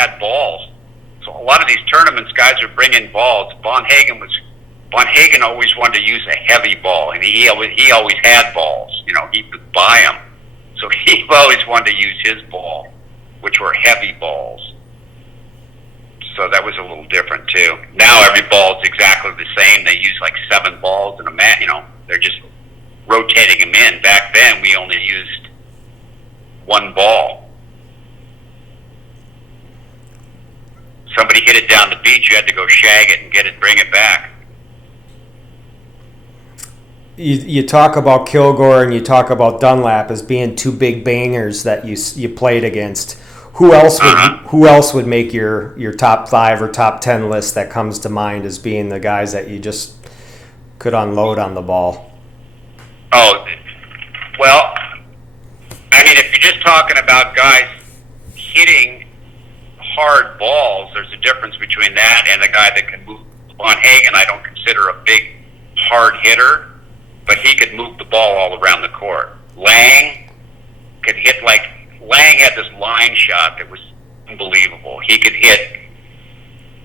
had balls. So a lot of these tournaments, guys are bringing balls. Von Hagen always wanted to use a heavy ball, and he always had balls. You know, he could buy them. So he always wanted to use his ball, which were heavy balls. So that was a little different too. Now every ball is exactly the same. They use like 7 balls in a mat. You know, they're just rotating them in. Back then, we only used 1 ball. Somebody hit it down the beach, you had to go shag it and bring it back. You talk about Kilgore and you talk about Dunlap as being 2 big bangers that you played against. Who else would make your top 5 or top 10 list that comes to mind as being the guys that you just could unload on the ball? Oh, well, I mean, if you're just talking about guys hitting hard balls, there's a difference between that and a guy that can move. Von Hagen, I don't consider a big, hard hitter, but he could move the ball all around the court. Lang could hit Lang had this line shot that was unbelievable. He could hit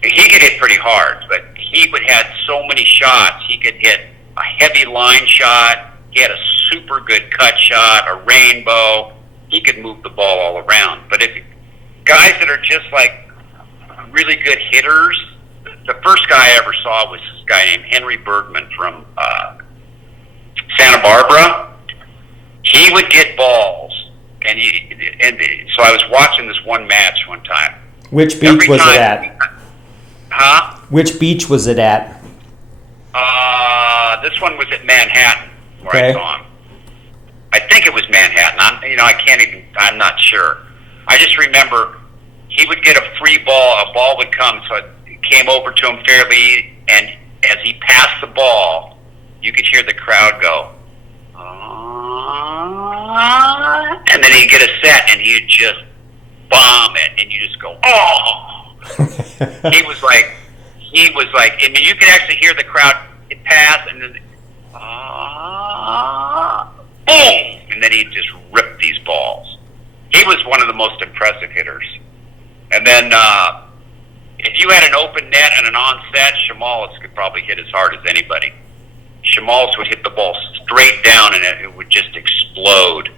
pretty hard, but he would have so many shots. He could hit a heavy line shot. He had a super good cut shot, a rainbow. He could move the ball all around. But if guys that are just like really good hitters, the first guy I ever saw was this guy named Henry Bergman from Santa Barbara. He would get balls, and so I was watching this one match one time. Which beach was it at? Huh? Which beach was it at? This one was at Manhattan, where okay. I saw him. I think it was Manhattan. I'm not sure. I just remember he would get a free ball. A ball would come, so it came over to him fairly, and as he passed the ball, you could hear the crowd go, and then he'd get a set, and he'd just bomb it, and you just go, oh! He was like, I mean, you could actually hear the crowd pass, and then, boom! And then he'd just rip these balls. He was one of the most impressive hitters. And then, if you had an open net and an onset, Chamales could probably hit as hard as anybody. Chamales would hit the ball straight down, and it would just explode.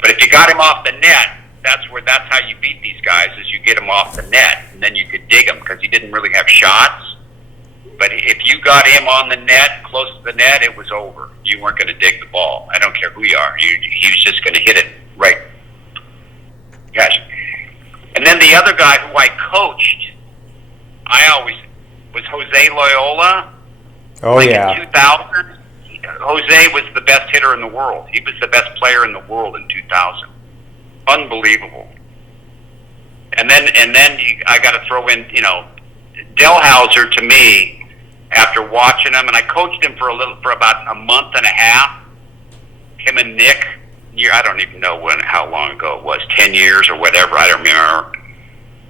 But if you got him off the net, that's how you beat these guys, is you get him off the net, and then you could dig him, because he didn't really have shots. But if you got him on the net, close to the net, it was over. You weren't going to dig the ball. I don't care who you are. He was just going to hit it right. Gosh. And then the other guy who I coached, was Jose Loyola. Oh, yeah. In 2000, Jose was the best hitter in the world. He was the best player in the world in 2000. Unbelievable. And then I got to throw in, Dalhausser, to me, after watching him, and I coached him for about a month and a half. Him and Nick, I don't even know how long ago it was, 10 years or whatever, I don't remember.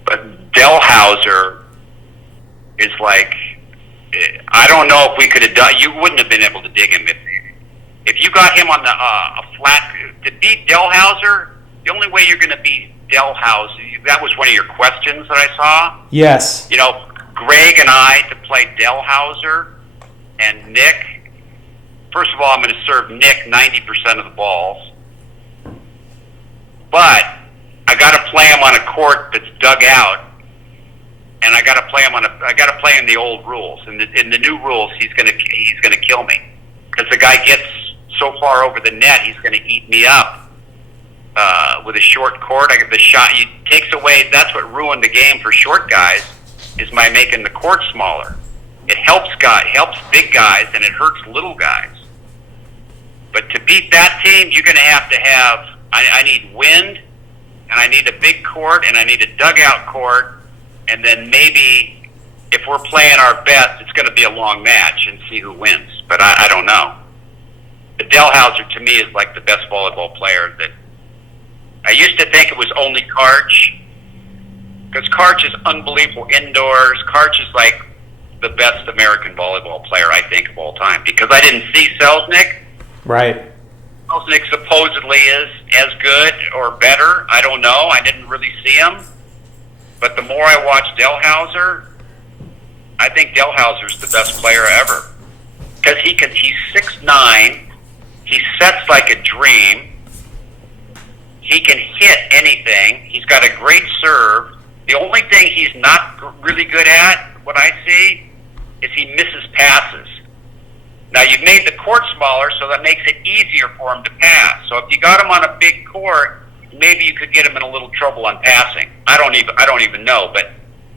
But Dalhausser is like, I don't know if we could have done. You wouldn't have been able to dig him if you got him on the a flat to beat Dalhausser. The only way you're going to beat Dalhausser, that was one of your questions that I saw. Yes. Greg and I to play Dalhausser and Nick. First of all, I'm going to serve Nick 90% of the balls, but I got to play him on a court that's dug out. And I got to play him I got to play in the old rules. In the new rules, he's gonna kill me, because the guy gets so far over the net, he's gonna eat me up with a short court. The shot takes away. That's what ruined the game for short guys, is by making the court smaller. It helps big guys, and it hurts little guys. But to beat that team, you're gonna have to have. I need wind, and I need a big court, and I need a dugout court. And then maybe if we're playing our best, it's going to be a long match and see who wins. But I don't know. But Dalhausser, to me, is like the best volleyball player. That I used to think it was only Karch, because Karch is unbelievable indoors. Karch is like the best American volleyball player, I think, of all time, because I didn't see Selznick. Right. Selznick supposedly is as good or better. I don't know. I didn't really see him. But the more I watch Dalhausser, I think Dalhausser's the best player ever. Because he's 6'9", he sets like a dream, he can hit anything, he's got a great serve. The only thing he's not really good at, what I see, is he misses passes. Now, you've made the court smaller, so that makes it easier for him to pass. So if you got him on a big court, maybe you could get him in a little trouble on passing. I don't even know, but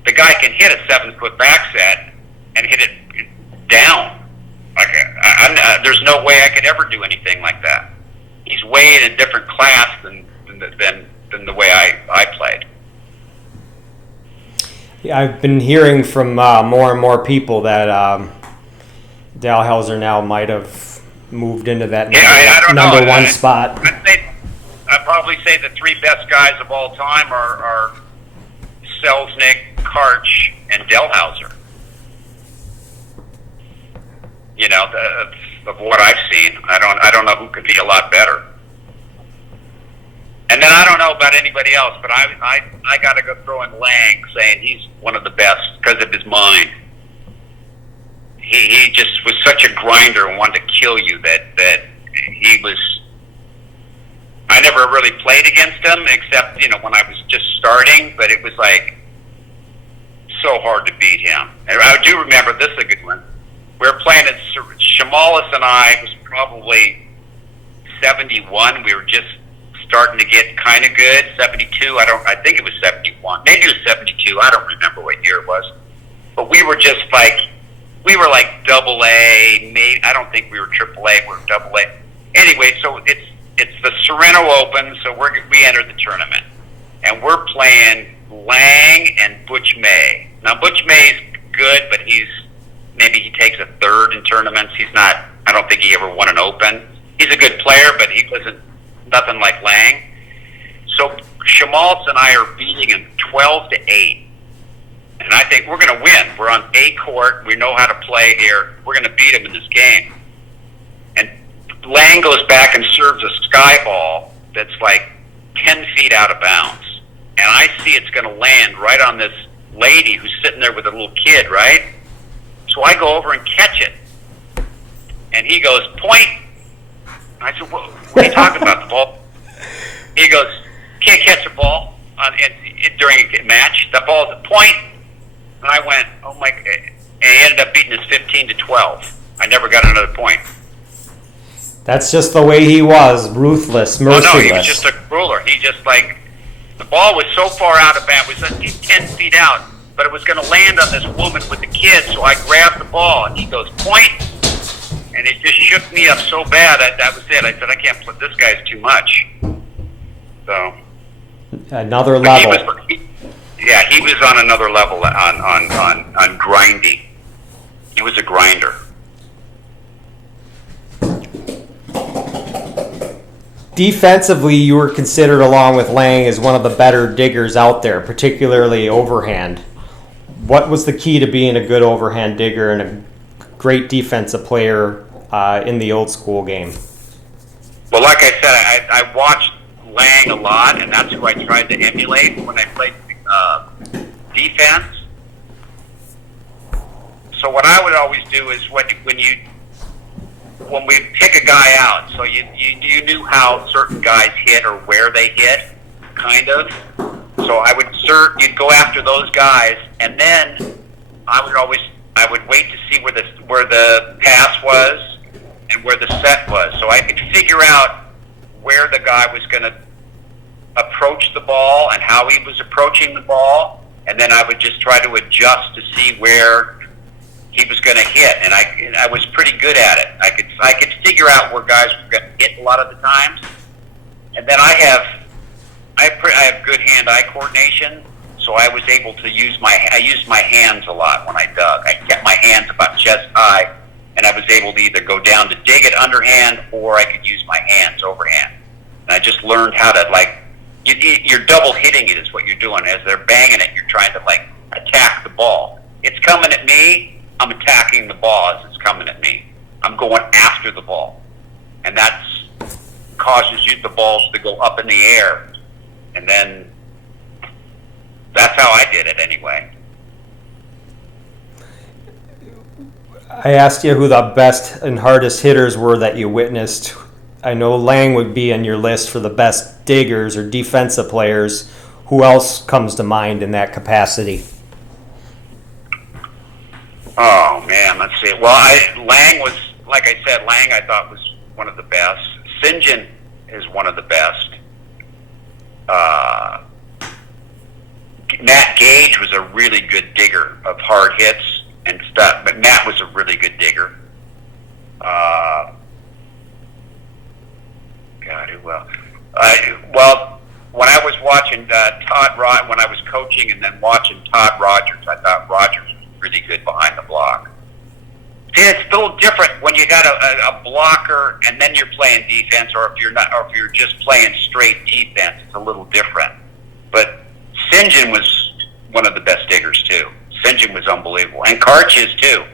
the guy can hit a 7-foot back set and hit it down. Like there's no way I could ever do anything like that. He's way in a different class than the way I played. Yeah, I've been hearing from more and more people that Dalhausser now might have moved into that number one spot. I'd probably say the three best guys of all time are Selznick, Karch, and Dalhausser. You know, of what I've seen, I don't know who could be a lot better. And then I don't know about anybody else, but I got to go throw in Lang, saying he's one of the best because of his mind. He just was such a grinder and wanted to kill you that he was. I never really played against him except, you know, when I was just starting, but it was like so hard to beat him. And I do remember, this is a good one. We were playing at Shamalis, and I was probably 71. We were just starting to get kind of good. 72. I think it was 71. Maybe it was 72. I don't remember what year it was. But we were just like, double A. Maybe, I don't think we were triple A. We were double A. Anyway, so it's the Sorrento Open, so we entered the tournament. And we're playing Lang and Butch May. Now, Butch May's good, but maybe he takes a third in tournaments. I don't think he ever won an Open. He's a good player, but he wasn't nothing like Lang. So Schmaltz and I are beating him 12-8. And I think we're going to win. We're on A court. We know how to play here. We're going to beat him in this game. And Lang goes back and serves a sky ball that's like 10 feet out of bounds. And I see it's going to land right on this lady who's sitting there with a little kid, right? So I go over and catch it. And he goes, point. I said, what are you talking about, the ball? He goes, can't catch a ball during a match. The ball's at point. And I went, oh my God. And he ended up beating us 15-12. I never got another point. That's just the way he was, ruthless, merciless. Oh, no, he was just a ruler. He just the ball was so far out of bounds. It was at least 10 feet out, but it was going to land on this woman with the kid, so I grabbed the ball, and he goes, point. And it just shook me up so bad. That was it. I said, I can't play. This guy's too much. So another level. He was on another level on grinding. He was a grinder. Defensively, you were considered, along with Lang, as one of the better diggers out there, particularly overhand. What was the key to being a good overhand digger and a great defensive player in the old school game? Well, like I said, I watched Lang a lot, and that's who I tried to emulate when I played defense. So what I would always do is when we pick a guy out, so you knew how certain guys hit or where they hit, kind of. So you'd go after those guys, and then I would wait to see where the pass was and where the set was, so I could figure out where the guy was going to approach the ball and how he was approaching the ball, and then I would just try to adjust to see where he was going to hit, and I was pretty good at it. I could figure out where guys were going to hit a lot of the times, and then I have good hand-eye coordination, so I was able to use my hands a lot when I dug. I kept my hands about chest high, and I was able to either go down to dig it underhand, or I could use my hands overhand. And I just learned how to you're double hitting it is what you're doing. As they're banging it, you're trying to attack the ball. It's coming at me. I'm attacking the ball as it's coming at me. I'm going after the ball. And that causes the balls to go up in the air. And then that's how I did anyway. I asked you who the best and hardest hitters were that you witnessed. I know Lang would be on your list for the best diggers or defensive players. Who else comes to mind in that capacity? Oh man, let's see. Well, Lang was, like I said, Lang I thought was one of the best. St. John is one of the best. Matt Gage was a really good digger of hard hits and stuff, but Matt was a really good digger. God, who else? Well, when I was watching when I was coaching and then watching Todd Rogers, I thought Rogers was really good behind the block. See, it's a little different when you got a blocker and then you're playing defense, or if you're not, or if you're just playing straight defense. It's a little different. But St. John was one of the best diggers too. St. John was unbelievable, and Karch is too.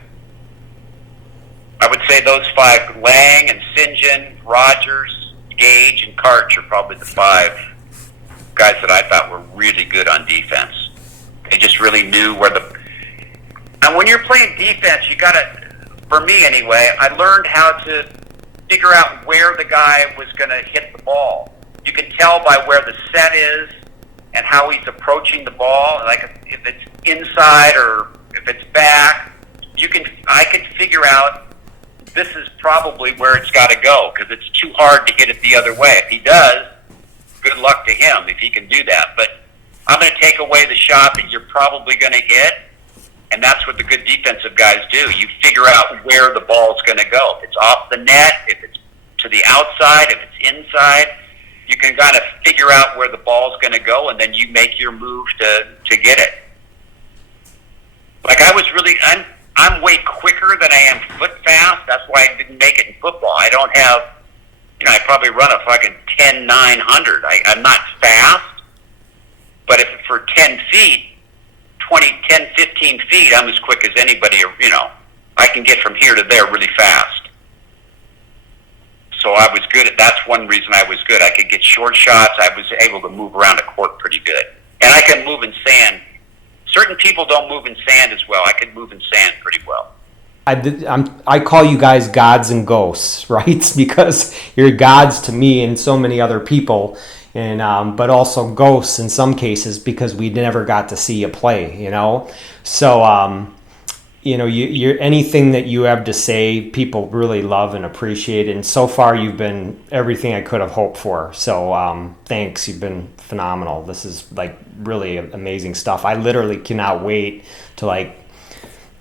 I would say those five: Lang and St. John, Rogers, Gage, and Karch are probably the five guys that I thought were really good on defense. They just really knew where the. And when you're playing defense, you gotta. For me, anyway, I learned how to figure out where the guy was going to hit the ball. You can tell by where the set is and how he's approaching the ball. Like if it's inside or if it's back, I can figure out this is probably where it's got to go because it's too hard to hit it the other way. If he does, good luck to him if he can do that. But I'm going to take away the shot that you're probably going to hit. And that's what the good defensive guys do. You figure out where the ball's going to go. If it's off the net, if it's to the outside, if it's inside, you can kind of figure out where the ball's going to go, and then you make your move to get it. Like I'm way quicker than I am foot fast. That's why I didn't make it in football. I don't have, I probably run a fucking 10-900. I'm not fast, but if for 10 feet, 10, 15 feet, I'm as quick as anybody, I can get from here to there really fast. So I was good that's one reason I was good. I could get short shots. I was able to move around a court pretty good. And I can move in sand. Certain people don't move in sand as well. I can move in sand pretty well. I call you guys gods and ghosts, right? Because you're gods to me and so many other people. And but also ghosts in some cases because we never got to see you play, So you're anything that you have to say, people really love and appreciate. And so far, you've been everything I could have hoped for. So thanks, you've been phenomenal. This is like really amazing stuff. I literally cannot wait to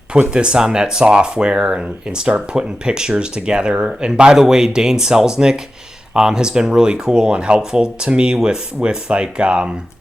put this on that software and start putting pictures together. And by the way, Dane Selznick has been really cool and helpful to me with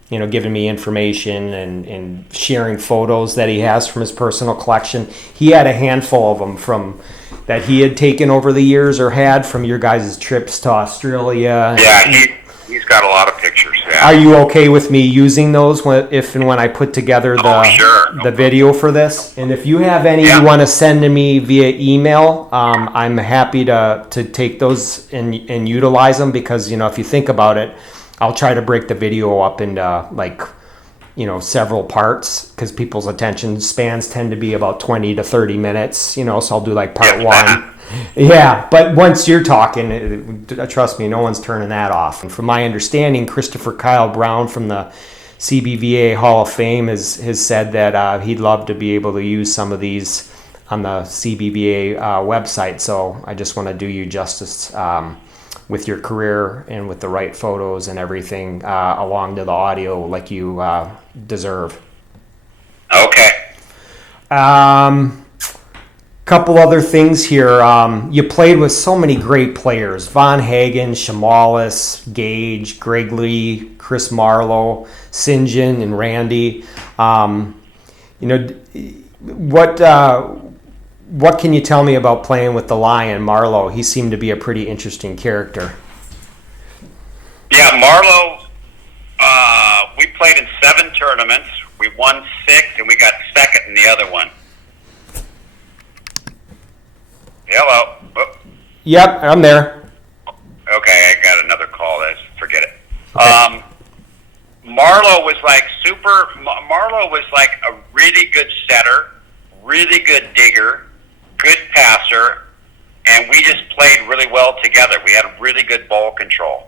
giving me information and sharing photos that he has from his personal collection. He had a handful of them from that he had taken over the years or had from your guys' trips to Australia. Yeah, he's got a lot of pictures. Yeah. Are you okay with me using those if and when I put together the video for this? And if you have any you want to send to me via email, I'm happy to take those and utilize them because, if you think about it, I'll try to break the video up into several parts because people's attention spans tend to be about 20 to 30 minutes, so I'll do part one. Yeah, but once you're talking, trust me, no one's turning that off. And from my understanding, Christopher Kyle Brown from the CBVA Hall of Fame has said that he'd love to be able to use some of these on the CBVA website. So I just want to do you justice with your career and with the right photos and everything along to the audio like you deserve. Okay. Couple other things here. You played with so many great players: Von Hagen, Shamalis, Gage, Greg Lee, Chris Marlowe, St. John, and Randy. What can you tell me about playing with the Lion, Marlowe? He seemed to be a pretty interesting character. Yeah, Marlowe, we played in 7 tournaments. We won 6, and we got second in the other one. Hello. Oh. Yep, I'm there. Okay, I got another call. Forget it. Okay. Marlowe was like Marlowe was like a really good setter, really good digger, good passer, and we just played really well together. We had really good ball control.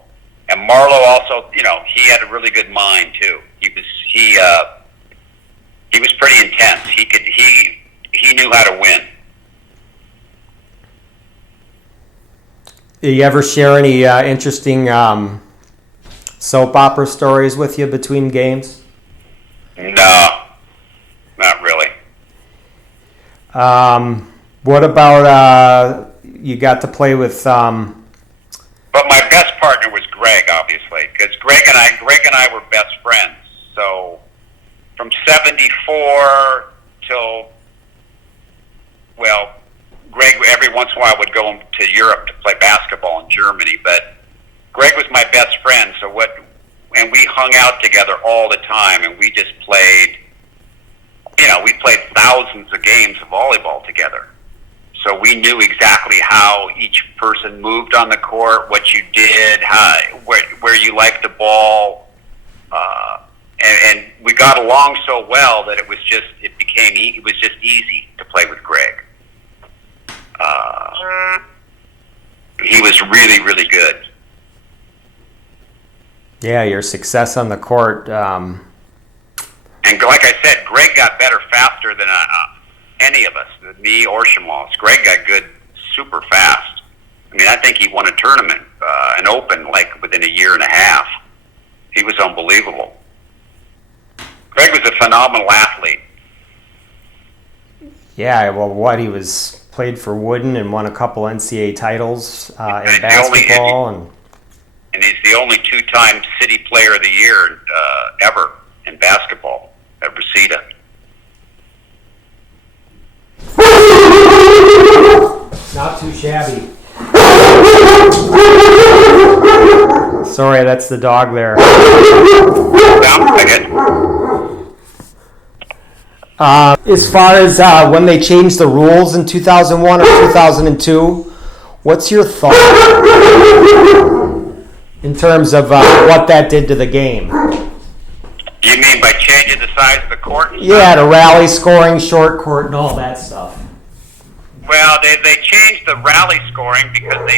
And Marlowe also, he had a really good mind too. He was pretty intense. He knew how to win. Do you ever share any interesting soap opera stories with you between games? No, not really. What about you got to play with? But my best partner was Greg, obviously, because Greg and I were best friends. So from '74 till, well, Greg every once in a while would go to Europe to play basketball in Germany, but Greg was my best friend. And we hung out together all the time, and we just played. We played thousands of games of volleyball together. So we knew exactly how each person moved on the court, what you did, where you liked the ball, and we got along so well that it was just easy to play with Greg. He was really, really good. Yeah, your success on the court. And like I said, Greg got better faster than any of us, me or Shamos. Greg got good super fast. I mean, I think he won a tournament, an open, like within a year and a half. He was unbelievable. Greg was a phenomenal athlete. Yeah, well, he played for Wooden and won a couple NCAA titles in basketball, and he's the only two-time City Player of the Year ever in basketball at Reseda. Not too shabby. Sorry, that's the dog there. Sounds like it. As far as when they changed the rules in 2001 or 2002, what's your thought in terms of what that did to the game? You mean by changing the size of the court? Yeah, the rally scoring, short court, and all that stuff. Well, they changed the rally scoring because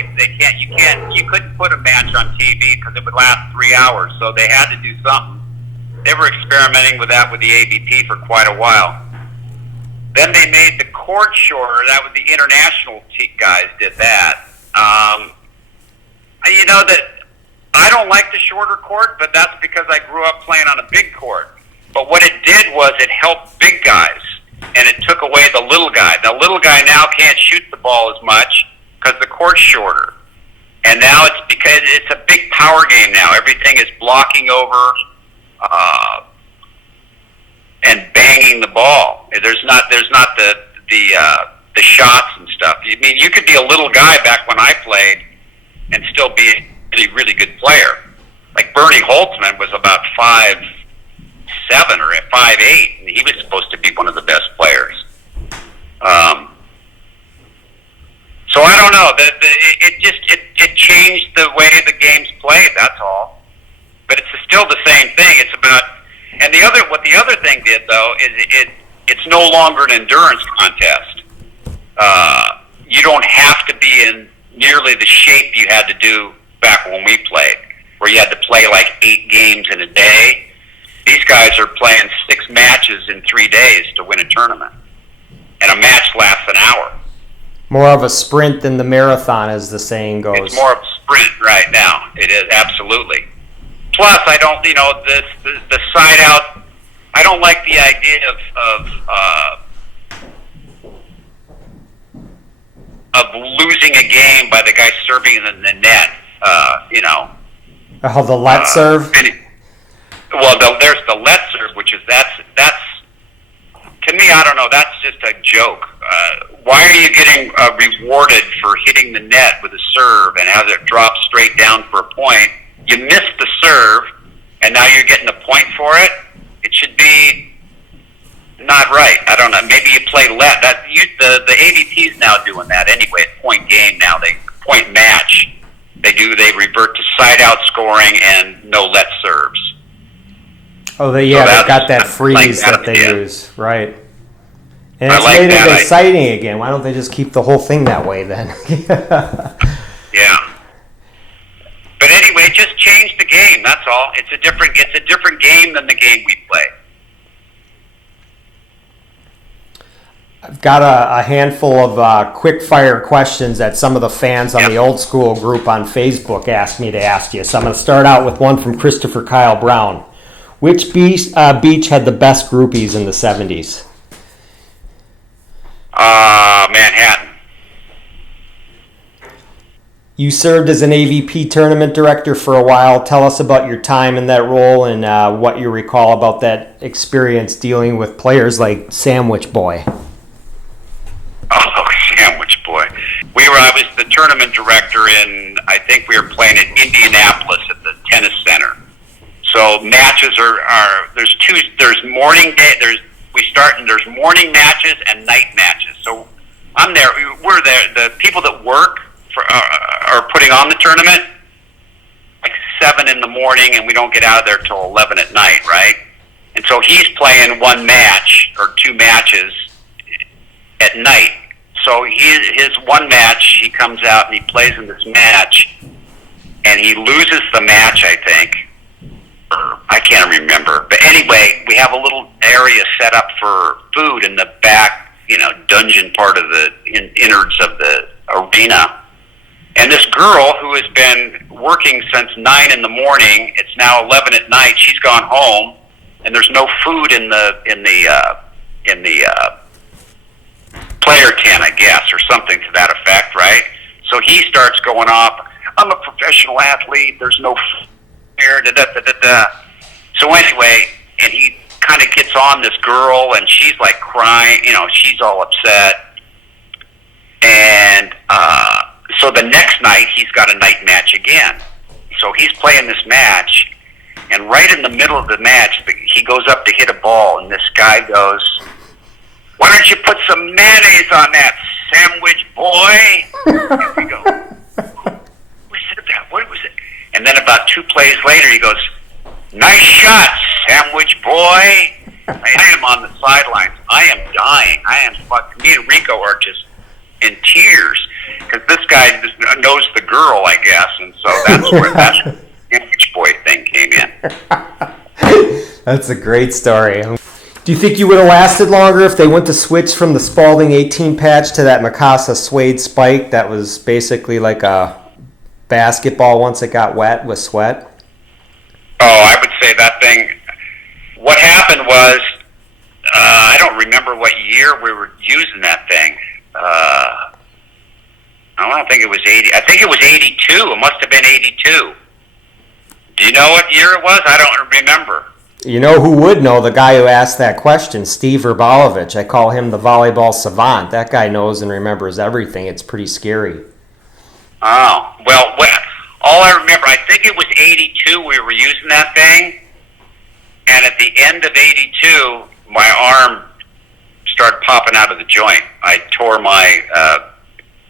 you couldn't put a match on TV because it would last 3 hours, so they had to do something. They were experimenting with that with the AVP for quite a while. Then they made the court shorter. That was the international guys did that. That I don't like the shorter court, but that's because I grew up playing on a big court. But what it did was it helped big guys, and it took away the little guy. The little guy now can't shoot the ball as much because the court's shorter. And now it's because it's a big power game now. Everything is blocking over and banging the ball. There's not the shots and stuff. I mean, you could be a little guy back when I played and still be a really, really good player. Like Bernie Holtzman was about 5'7" or 5'8", and he was supposed to be one of the best players. So I don't know. It changed the way the game's played. That's all. But it's still the same thing. It's about, and what the other thing did though is it's no longer an endurance contest. You don't have to be in nearly the shape you had to do back when we played, where you had to play like 8 games in a day. These guys are playing 6 matches in 3 days to win a tournament, and a match lasts an hour. More of a sprint than the marathon, as the saying goes. It's more of a sprint right now. It is, absolutely. Plus, I don't, the side out, I don't like the idea of losing a game by the guy serving in the net, Oh, the let serve? There's the let serve, which is, that's, to me, I don't know, that's just a joke. Why are you getting rewarded for hitting the net with a serve and have it drop straight down for a point? You missed the serve, and now you're getting a point for it? It should be not right. I don't know. Maybe you play let. The AVP's now doing that anyway. At point game now, point match. They revert to side out scoring and no let serves. Oh, they've got that freeze that they use, right? And it's like made that. it exciting again. Why don't they just keep the whole thing that way then? Yeah. But anyway, just change the game. That's all. It's a different game than the game we play. I've got a handful of quick fire questions that some of the fans on the old school group on Facebook asked me to ask you. So I'm going to start out with one from Christopher Kyle Brown. Which beach had the best groupies in the 70s? Manhattan. You served as an AVP Tournament Director for a while. Tell us about your time in that role and what you recall about that experience dealing with players like Sandwich Boy. Oh, Sandwich Boy. I was the tournament director in, I think we were playing in Indianapolis at the tennis center. So matches there's morning matches and night matches. So I'm there, we're there, the people that work are putting on the tournament like 7 in the morning, and we don't get out of there till 11 at night, right? And so he's playing one match or two matches at night. So his one match, he comes out and he plays in this match, and he loses the match, I think. I can't remember. But anyway, we have a little area set up for food in the back, dungeon part of the innards of the arena. And this girl who has been working since 9 in the morning, it's now 11 at night, she's gone home, and there's no food in the player tent, I guess, or something to that effect, right? So he starts going off, I'm a professional athlete, there's no food here, da-da-da-da-da. So anyway, and he kind of gets on this girl, and she's like crying, she's all upset. And so the next night, he's got a night match again. So he's playing this match, and right in the middle of the match, he goes up to hit a ball, and this guy goes, "Why don't you put some mayonnaise on that, Sandwich Boy?" And we go, "Who said that? What was it?" And then about 2 plays later, he goes, "Nice shot, Sandwich Boy." I am on the sidelines. I am dying. Me and Rico are just in tears because this guy knows the girl, I guess, and so that's where that Sandwich Boy thing came in. That's a great story. Do you think you would have lasted longer if they went to switch from the Spalding 18 patch to that Mikasa suede spike that was basically like a basketball once it got wet with sweat? Oh, I would say that thing, what happened was, I don't remember what year we were using that thing. I don't think it was 80. I think it was 82. It must have been 82. Do you know what year it was? I don't remember. You know who would know? The guy who asked that question, Steve Verbalovich. I call him the volleyball savant. That guy knows and remembers everything. It's pretty scary. Oh, well, all I remember, I think it was 82 we were using that thing, and at the end of 82, my arm started popping out of the joint. I tore my,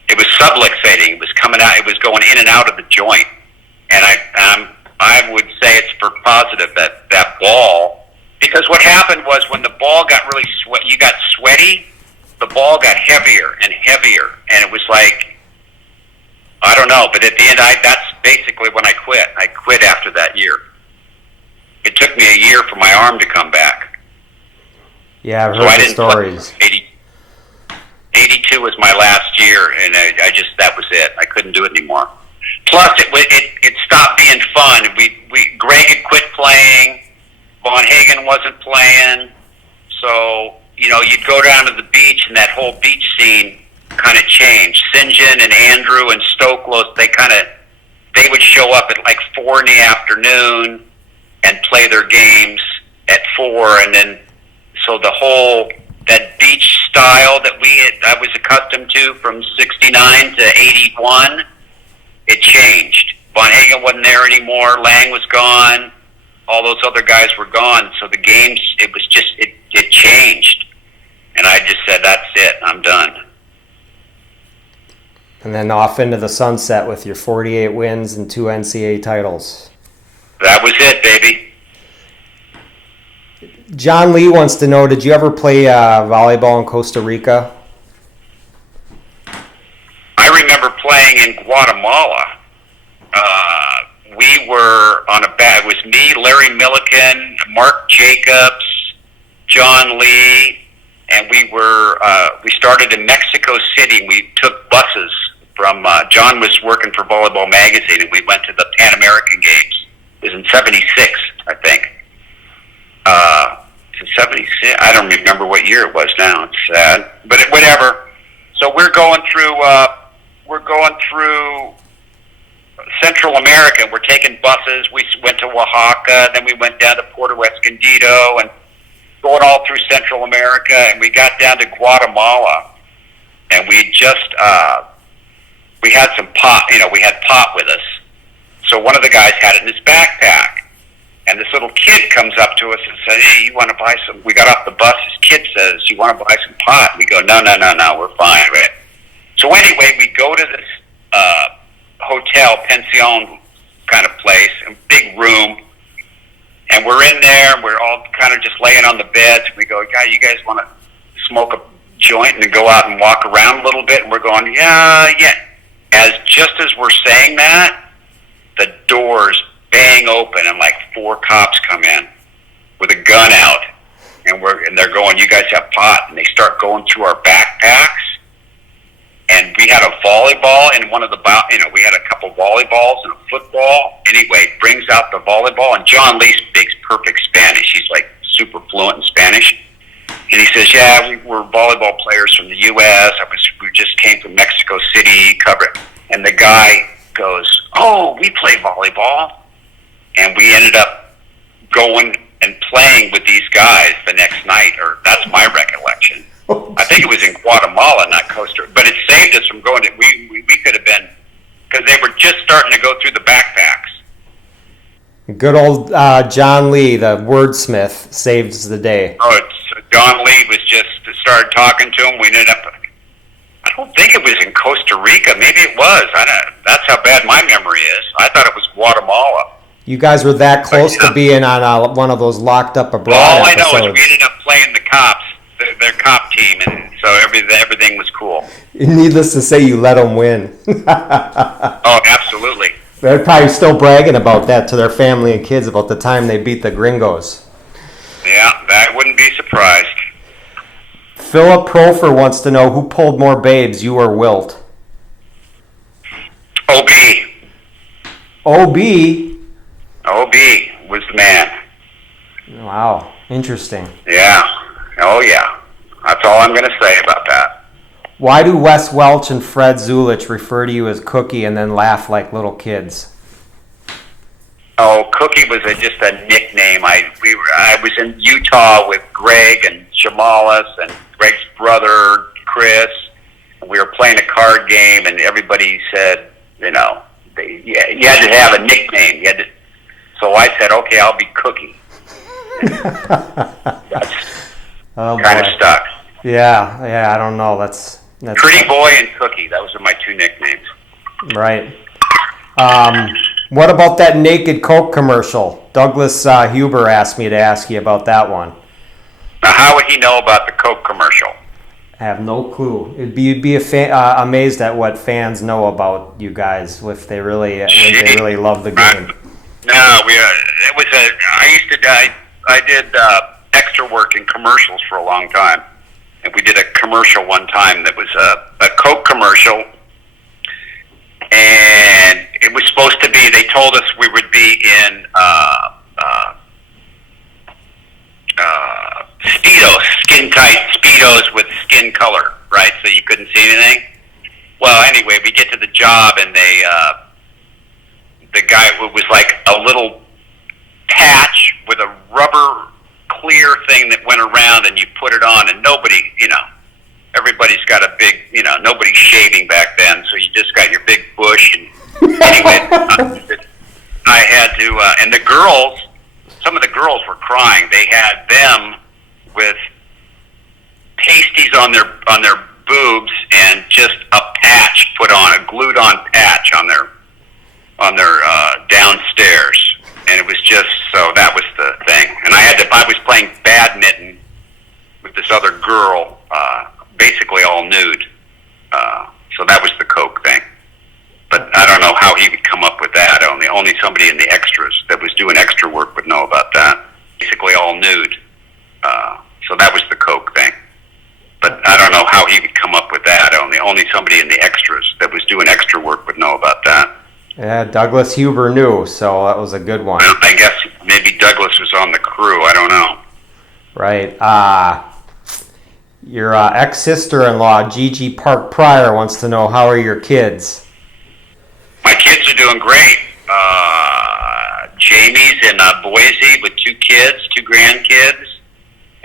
it was subluxating. It was coming out, it was going in and out of the joint. And I would say it's for positive that ball, because what happened was when the ball got really you got sweaty, the ball got heavier and heavier, and it was like, I don't know, but at the end, that's basically when I quit. I quit after that year. It took me a year for my arm to come back. Yeah, I've heard the stories. 82 was my last year, and that was it. I couldn't do it anymore. Plus, it stopped being fun. Greg had quit playing. Von Hagen wasn't playing. So, you'd go down to the beach, and that whole beach scene kind of changed. St. John and Andrew and Stoklos, they would show up at like 4 in the afternoon and play their games at 4, and then so that beach style that I was accustomed to from 69 to 81, it changed. Von Hagen wasn't there anymore. Lang was gone. All those other guys were gone. So the games, it was just it changed, and I just said, that's it. I'm done. And then off into the sunset with your 48 wins and 2 NCAA titles. That was it, baby. Jon Lee wants to know, did you ever play volleyball in Costa Rica? I remember playing in Guatemala. We were on it was me, Larry Milliken, Mark Jacobs, Jon Lee, and we started in Mexico City. We took buses from, John was working for Volleyball Magazine, and we went to the Pan American Games. It was in 76, I think. In 76, I don't remember what year it was now. It's sad, but whatever. So we're going through Central America. We're taking buses. We went to Oaxaca, then we went down to Puerto Escondido, and going all through Central America, and we got down to Guatemala, and we just we had some pot. We had pot with us. So one of the guys had it in his backpack, and this little kid comes up to us and said, "Hey, you want to buy some?" We got off the bus. This kid says, "You want to buy some pot?" We go, "No, we're fine, right?" So anyway, we go to this hotel, pension kind of place, a big room, and we're in there, and we're all kind of just laying on the beds. We go, "God, you guys want to smoke a joint and then go out and walk around a little bit?" And we're going, yeah. Just as we're saying that, the doors bang open, and like 4 cops come in with a gun out, and they're going, "You guys have pot," and they start going through our backpacks. And we had a volleyball and we had a couple volleyballs and a football. Anyway, brings out the volleyball, and Jon Lee speaks perfect Spanish. He's like super fluent in Spanish. And he says, "Yeah, we're volleyball players from the U.S. We just came from Mexico City, cover it." And the guy goes, "Oh, we play volleyball." And we ended up going and playing with these guys the next night, or that's my recollection. I think it was in Guatemala, not Costa Rica. But it saved us from going to, we could have been, because they were just starting to go through the backpacks. Good old Jon Lee, the wordsmith, saves the day. Oh, Jon Lee was just started talking to him. We ended up, I don't think it was in Costa Rica. Maybe it was. That's how bad my memory is. I thought it was Guatemala. You guys were that close to being on one of those locked up abroad All episodes. I know is we ended up playing the cops. Their cop team, and so everything was cool. Needless to say, you let them win. Oh, absolutely. They're probably still bragging about that to their family and kids about the time they beat the Gringos. Yeah, that wouldn't be surprised. Philip Profer wants to know, who pulled more babes, you or Wilt? OB. OB was the man. Wow, interesting. Yeah. Oh, yeah. That's all I'm going to say about that. Why do Wes Welch and Fred Zulich refer to you as Cookie and then laugh like little kids? Oh, Cookie was just a nickname. I was in Utah with Greg and Shamalis and Greg's brother, Chris. We were playing a card game, and everybody said, you had to have a nickname. So I said, okay, I'll be Cookie. Kind of stuck. Yeah, I don't know. That's Pretty Boy and Cookie. Those are my 2 nicknames. Right. What about that Naked Coke commercial? Douglas Huber asked me to ask you about that one. Now, how would he know about the Coke commercial? I have no clue. You'd be amazed at what fans know about you guys if they really love the game. No, I did extra work in commercials for a long time, and we did a commercial one time that was a Coke commercial, and it was supposed to be, they told us we would be in Speedos, skin-tight Speedos with skin color, right, so you couldn't see anything. Well, anyway, we get to the job, and the guy, it was like a little patch with a rubber clear thing that went around, and you put it on, and nobody, everybody's got a big, nobody's shaving back then, so you just got your big bush. And anyway, I had to, and the girls, some of the girls were crying. They had them with pasties on their boobs and just a patch put on, a glued on patch on their downstairs, and it was just So that was the thing. And I was playing badminton with this other girl, basically all nude. So that was the coke thing. But I don't know how he would come up with that. Only somebody in the extras that was doing extra work would know about that. Basically all nude. So that was the coke thing. But I don't know how he would come up with that. Only somebody in the extras that was doing extra work would know about that. Yeah, Douglas Huber knew, so that was a good one. Well, I guess maybe Douglas was on the crew. I don't know. Right. Your ex-sister-in-law, Gigi Park Pryor, wants to know, how are your kids? My kids are doing great. Jamie's in Boise with 2 kids, 2 grandkids.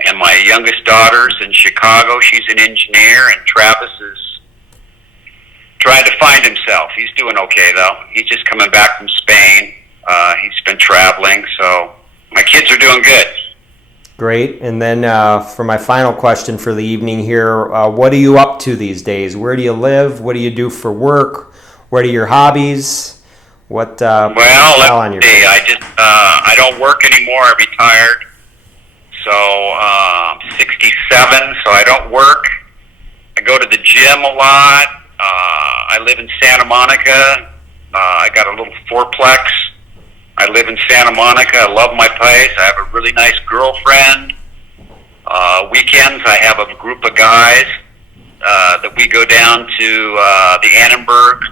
And my youngest daughter's in Chicago. She's an engineer. And Travis is trying to find himself. He's doing okay, though. He's just coming back from Spain. He's been traveling. So my kids are doing good. Great. And then for my final question for the evening here, what are you up to these days? Where do you live? What do you do for work? What are your hobbies? What? Well, let's see. I don't work anymore. I retired. So I'm 67, so I don't work. I go to the gym a lot. I live in Santa Monica. I got a little fourplex. I live in Santa Monica. I love my place. I have a really nice girlfriend. Weekends, I have a group of guys that we go down to the Annenberg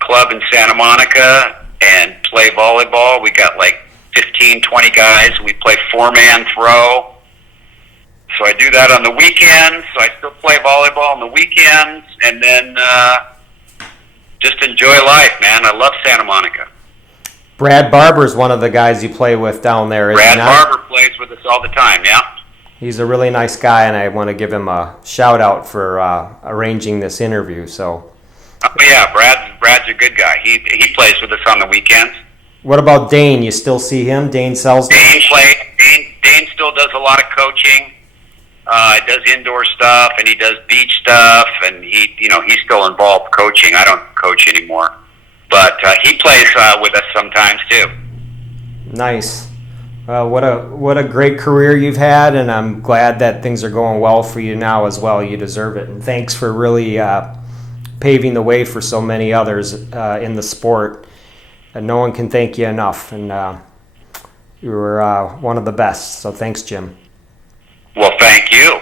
Club in Santa Monica and play volleyball. We got like 15, 20 guys. We play 4-man throw. So I do that on the weekends. So I still play volleyball on the weekends. And then just enjoy life, man. I love Santa Monica. Brad Barber's one of the guys you play with down there, isn't he? Brad Barber plays with us all the time, yeah. He's a really nice guy, and I want to give him a shout-out for arranging this interview. So. Oh, yeah, Brad's a good guy. He plays with us on the weekends. What about Dane? You still see him? Dane Selsdon? Dane still does a lot of coaching. He does indoor stuff and he does beach stuff, and he's still involved coaching. I don't coach anymore, but he plays with us sometimes too. Nice. What a great career you've had, and I'm glad that things are going well for you now as well. You deserve it, and thanks for really paving the way for so many others in the sport. And no one can thank you enough, and you were one of the best. So thanks, Jim. Well, thank you.